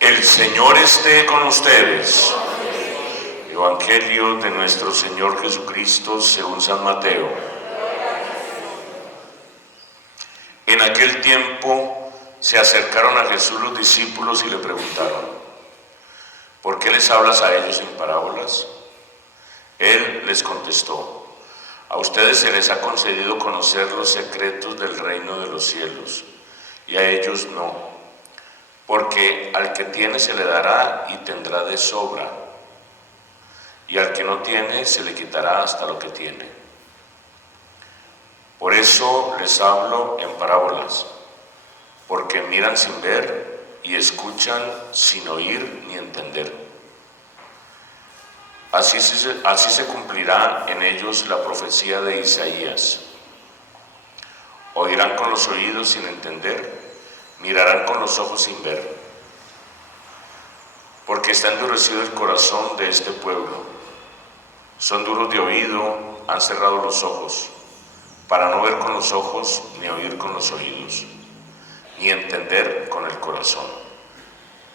El Señor esté con ustedes. Evangelio de nuestro Señor Jesucristo según San Mateo. En aquel tiempo se acercaron a Jesús los discípulos y le preguntaron: ¿por qué les hablas a ellos en parábolas? Él les contestó: a ustedes se les ha concedido conocer los secretos del reino de los cielos, y a ellos no, porque al que tiene se le dará y tendrá de sobra, y al que no tiene se le quitará hasta lo que tiene. Por eso les hablo en parábolas, porque miran sin ver y escuchan sin oír ni entender. Así se cumplirá en ellos la profecía de Isaías. Oirán con los oídos sin entender, mirarán con los ojos sin ver, porque está endurecido el corazón de este pueblo. Son duros de oído, han cerrado los ojos, para no ver con los ojos, ni oír con los oídos, ni entender con el corazón,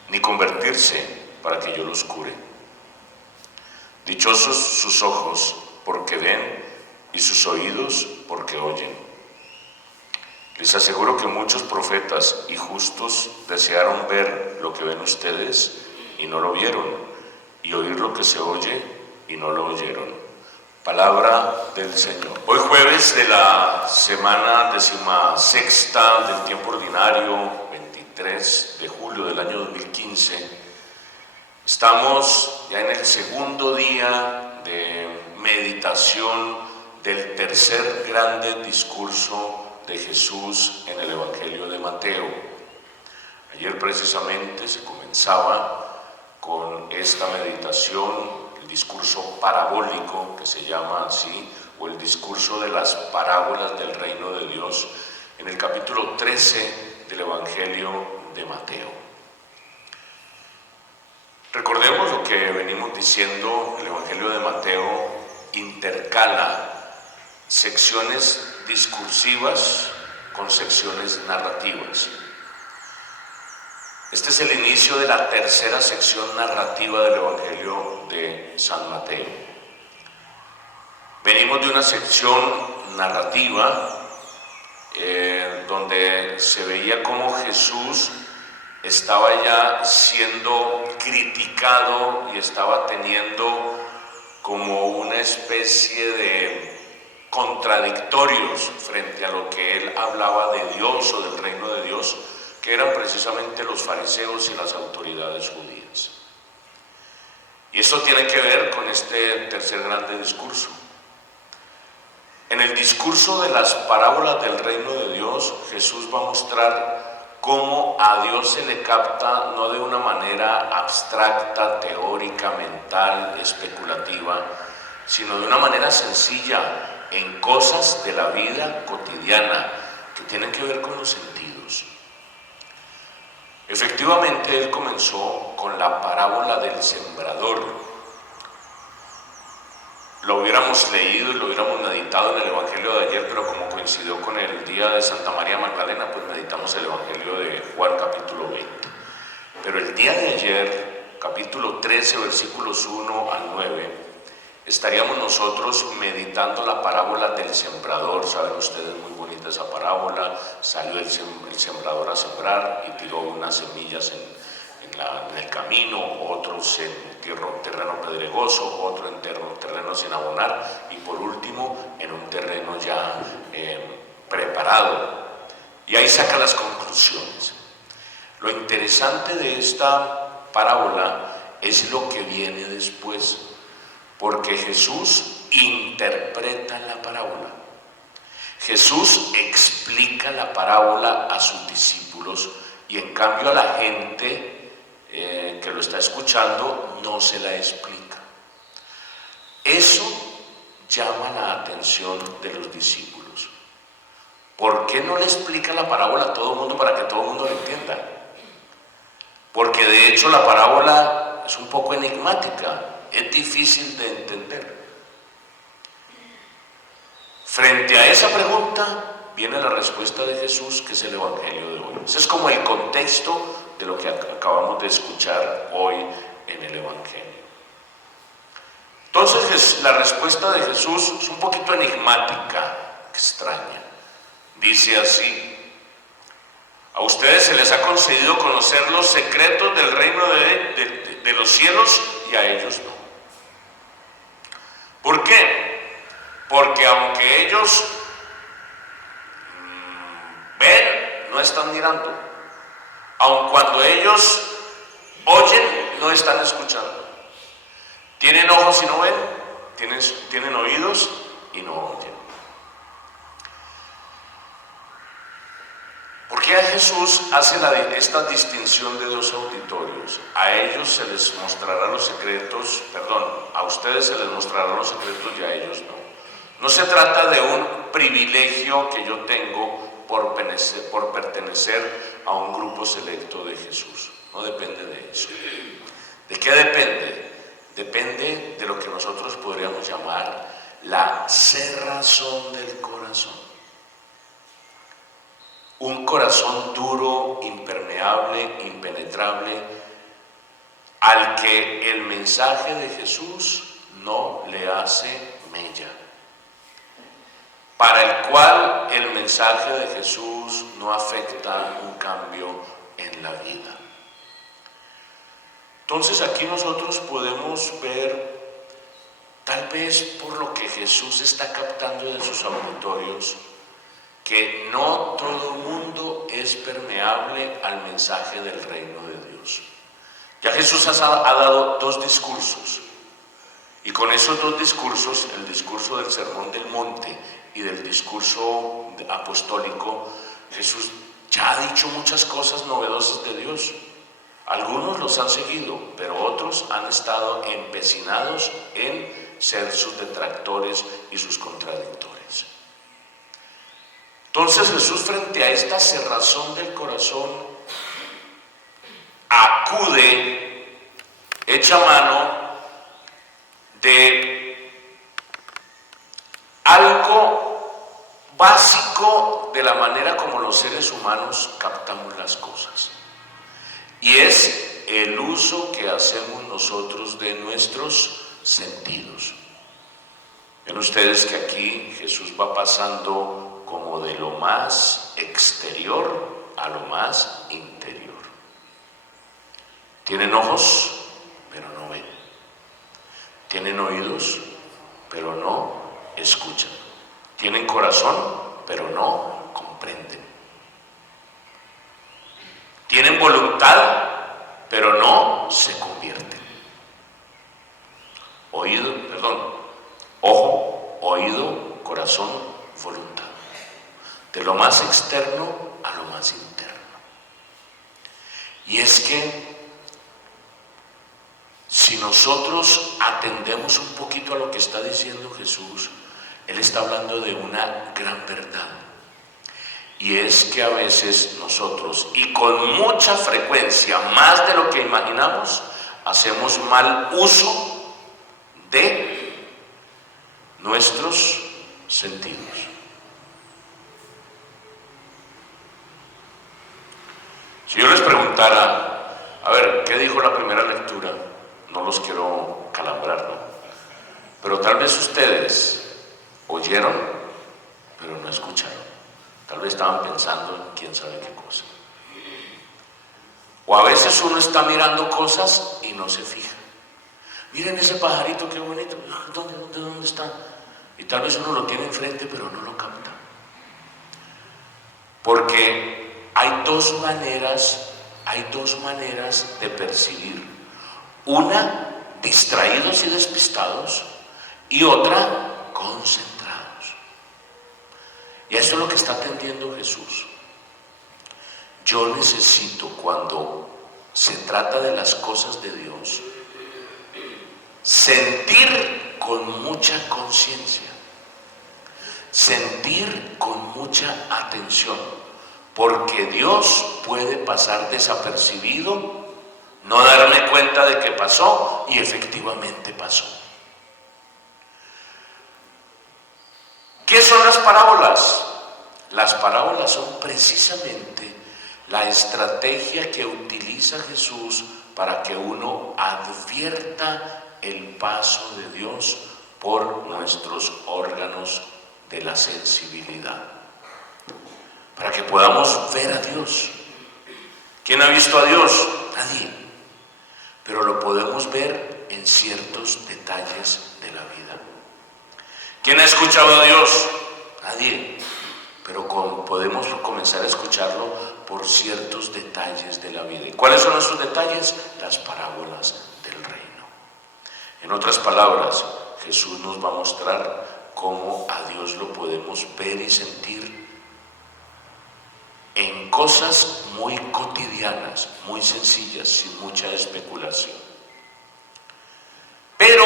ni convertirse para que yo los cure. Dichosos sus ojos porque ven y sus oídos porque oyen. Les aseguro que muchos profetas y justos desearon ver lo que ven ustedes y no lo vieron, y oír lo que se oye y no lo oyeron. Palabra del Señor. Hoy jueves de la semana 16 del tiempo ordinario, 23 de julio del año 2015, estamos ya en el segundo día de meditación del tercer grande discurso de Jesús en el Evangelio de Mateo. Ayer precisamente se comenzaba con esta meditación, el discurso parabólico, que se llama así, o el discurso de las parábolas del reino de Dios, en el capítulo 13 del Evangelio de Mateo. Recordemos lo que venimos diciendo: el Evangelio de Mateo intercala secciones discursivas con secciones narrativas. Este es el inicio de la tercera sección narrativa del Evangelio de San Mateo. Venimos de una sección narrativa donde se veía cómo Jesús estaba ya siendo criticado y estaba teniendo como una especie de contradictorios frente a lo que él hablaba de Dios o del reino de Dios, que eran precisamente los fariseos y las autoridades judías. Y esto tiene que ver con este tercer grande discurso. En el discurso de las parábolas del reino de Dios, Jesús va a mostrar cómo a Dios se le capta no de una manera abstracta, teórica, mental, especulativa, sino de una manera sencilla, en cosas de la vida cotidiana que tienen que ver con los sentidos. Efectivamente, él comenzó con la parábola del sembrador. Lo hubiéramos leído y lo hubiéramos meditado en el Evangelio de ayer, pero como coincidió con el día de Santa María Magdalena, pues meditamos el Evangelio de Juan capítulo 20. Pero el día de ayer, capítulo 13, versículos 1 al 9, estaríamos nosotros meditando la parábola del sembrador. Saben ustedes, muy bonita esa parábola. Salió el sembrador a sembrar y tiró unas semillas en el camino, otros en terreno pedregoso, otro en terreno sin abonar, y por último en un terreno ya preparado. Y ahí saca las conclusiones. Lo interesante de esta parábola es lo que viene después, porque Jesús interpreta la parábola. Jesús explica la parábola a sus discípulos, y en cambio a la gente que lo está escuchando no se la explica. Eso llama la atención de los discípulos. ¿Por qué no le explica la parábola a todo el mundo para que todo el mundo lo entienda? Porque de hecho la parábola es un poco enigmática, es difícil de entender. Frente a esa pregunta viene la respuesta de Jesús, que es el Evangelio de hoy. Ese es como el contexto de lo que acabamos de escuchar hoy en el Evangelio. Entonces la respuesta de Jesús es un poquito enigmática, extraña. Dice así: a ustedes se les ha concedido conocer los secretos del reino de los cielos y a ellos no. ¿Por qué? Porque aunque ellos ven, no están mirando. Aun cuando ellos oyen, no están escuchando. Tienen ojos y no ven, tienen oídos y no oyen. ¿Por qué Jesús hace esta distinción de dos auditorios? A ellos se les mostrará los secretos, a ustedes se les mostrarán los secretos y a ellos no. No se trata de un privilegio que yo tengo por pertenecer a un grupo selecto de Jesús. No depende de eso. ¿De qué depende? Depende de lo que nosotros podríamos llamar la cerrazón del corazón. Un corazón duro, impermeable, impenetrable, al que el mensaje de Jesús no le hace mella, para el cual el mensaje de Jesús no afecta un cambio en la vida. Entonces aquí nosotros podemos ver, tal vez por lo que Jesús está captando de sus auditorios, que no todo mundo es permeable al mensaje del reino de Dios. Ya Jesús ha dado dos discursos, y con esos dos discursos, el discurso del Sermón del Monte y del discurso apostólico, Jesús ya ha dicho muchas cosas novedosas de Dios. Algunos los han seguido, pero otros han estado empecinados en ser sus detractores y sus contradictores. Entonces Jesús, frente a esta cerrazón del corazón, acude, echa mano de algo básico de la manera como los seres humanos captamos las cosas, y es el uso que hacemos nosotros de nuestros sentidos. Ven ustedes que aquí Jesús va pasando como de lo más exterior a lo más interior. Tienen ojos, pero no ven. Tienen oídos, pero no escuchan. Tienen corazón, pero no comprenden. Tienen voluntad, pero no se convierten. Ojo, oído, corazón, voluntad. De lo más externo a lo más interno. Y es que si nosotros atendemos un poquito a lo que está diciendo Jesús, Él está hablando de una gran verdad. Y es que a veces nosotros, y con mucha frecuencia, más de lo que imaginamos, hacemos mal uso de nuestros sentidos. Si yo les preguntara, a ver, ¿qué dijo la primera lectura? No los quiero calambrar, ¿no? Pero tal vez ustedes oyeron, pero no escucharon. Tal vez estaban pensando en quién sabe qué cosa. O a veces uno está mirando cosas y no se fija. Miren ese pajarito, qué bonito. ¿Dónde está? Y tal vez uno lo tiene enfrente, pero no lo capta. Porque hay dos maneras de percibir. Una, distraídos y despistados, y otra, concentrados. Y eso es lo que está atendiendo Jesús. Yo necesito, cuando se trata de las cosas de Dios, sentir con mucha conciencia, sentir con mucha atención, porque Dios puede pasar desapercibido, no darme cuenta de que pasó y efectivamente pasó. ¿Qué son las parábolas? Las parábolas son precisamente la estrategia que utiliza Jesús para que uno advierta el paso de Dios por nuestros órganos de la sensibilidad, para que podamos ver a Dios. ¿Quién ha visto a Dios? Nadie. Pero lo podemos ver en ciertos detalles de la vida. ¿Quién ha escuchado a Dios? Nadie. Pero podemos comenzar a escucharlo por ciertos detalles de la vida. ¿Y cuáles son esos detalles? Las parábolas del reino. En otras palabras, Jesús nos va a mostrar cómo a Dios lo podemos ver y sentir en cosas muy cotidianas, muy sencillas, sin mucha especulación. Pero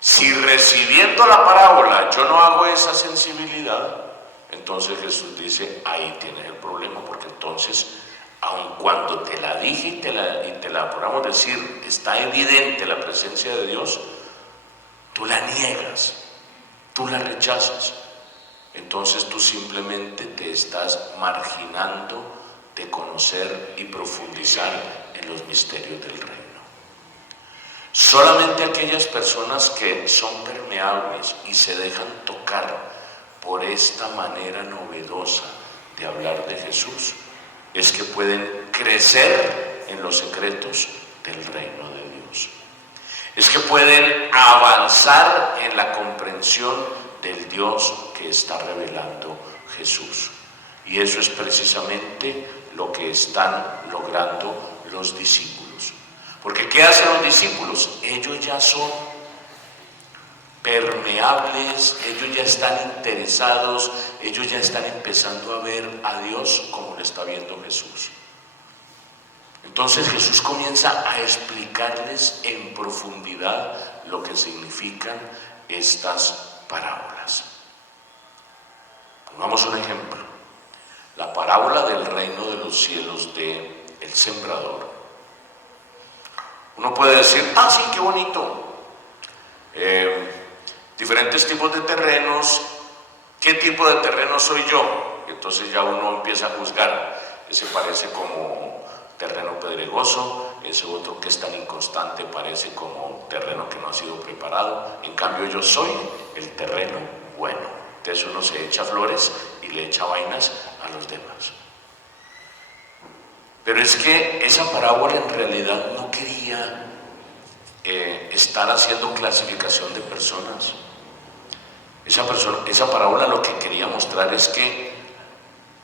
si recibiendo la parábola yo no hago esa sensibilidad, entonces Jesús dice, ahí tienes el problema, porque entonces, aun cuando te la dije y te la podamos decir, está evidente la presencia de Dios, tú la niegas, tú la rechazas. Entonces tú simplemente te estás marginando de conocer y profundizar en los misterios del reino. Solamente aquellas personas que son permeables y se dejan tocar por esta manera novedosa de hablar de Jesús es que pueden crecer en los secretos del reino de Dios. Es que pueden avanzar en la comprensión del Dios que está revelando Jesús. Y eso es precisamente lo que están logrando los discípulos. Porque ¿qué hacen los discípulos? Ellos ya son permeables, ellos ya están interesados, ellos ya están empezando a ver a Dios como lo está viendo Jesús. Entonces Jesús comienza a explicarles en profundidad lo que significan estas parábolas. Pongamos un ejemplo. La parábola del reino de los cielos de el sembrador. Uno puede decir, sí, qué bonito. Diferentes tipos de terrenos. ¿Qué tipo de terreno soy yo? Entonces ya uno empieza a juzgar. Ese parece como terreno pedregoso, ese otro que es tan inconstante parece como terreno que no ha sido preparado. En cambio yo soy el terreno bueno. Entonces uno se echa flores y le echa vainas a los demás. Pero es que esa parábola en realidad no quería estar haciendo clasificación de personas. Esa parábola lo que quería mostrar es que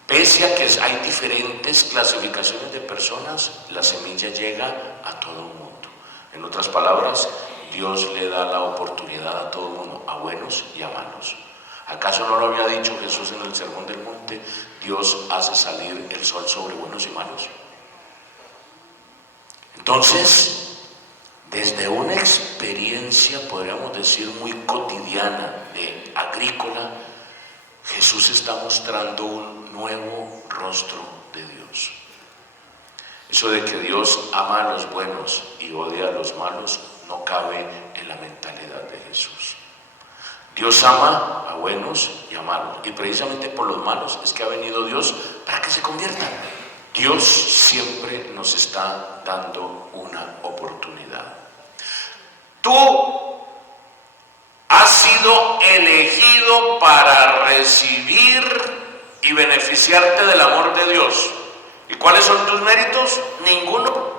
pese a que hay diferentes clasificaciones de personas, la semilla llega a todo el mundo. En otras palabras, Dios le da la oportunidad a todo el mundo, a buenos y a malos. ¿Acaso no lo había dicho Jesús en el Sermón del Monte? Dios hace salir el sol sobre buenos y malos. Entonces, desde una experiencia, podríamos decir, muy cotidiana de agrícola, Jesús está mostrando un nuevo rostro de Dios. Eso de que Dios ama a los buenos y odia a los malos no cabe en la mentalidad de Jesús. Dios ama a buenos y a malos, y precisamente por los malos es que ha venido Dios para que se conviertan. Dios siempre nos está dando una oportunidad. Tú has sido elegido para recibir y beneficiarte del amor de Dios. ¿Y cuáles son tus méritos? Ninguno.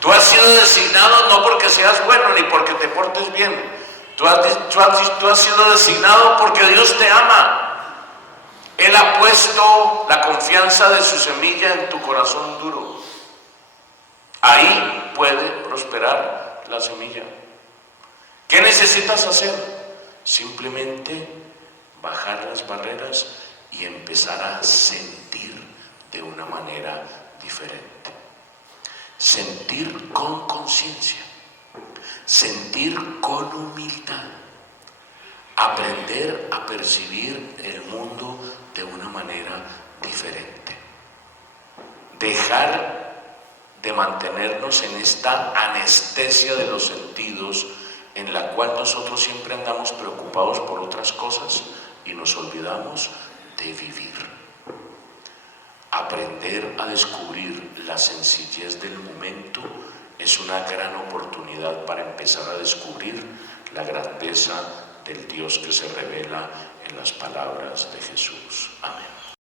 Tú has sido designado no porque seas bueno ni porque te portes bien. Tú has sido designado porque Dios te ama. Él ha puesto la confianza de su semilla en tu corazón duro. Ahí puede prosperar la semilla. ¿Qué necesitas hacer? Simplemente bajar las barreras y empezar a sentir de una manera diferente. Sentir con conciencia, sentir con humildad, aprender a percibir el mundo de una manera diferente. Dejar de mantenernos en esta anestesia de los sentidos en la cual nosotros siempre andamos preocupados por otras cosas y nos olvidamos de vivir. aprender a descubrir la sencillez del momento es una gran oportunidad para empezar a descubrir la grandeza del Dios que se revela en las palabras de Jesús. Amén.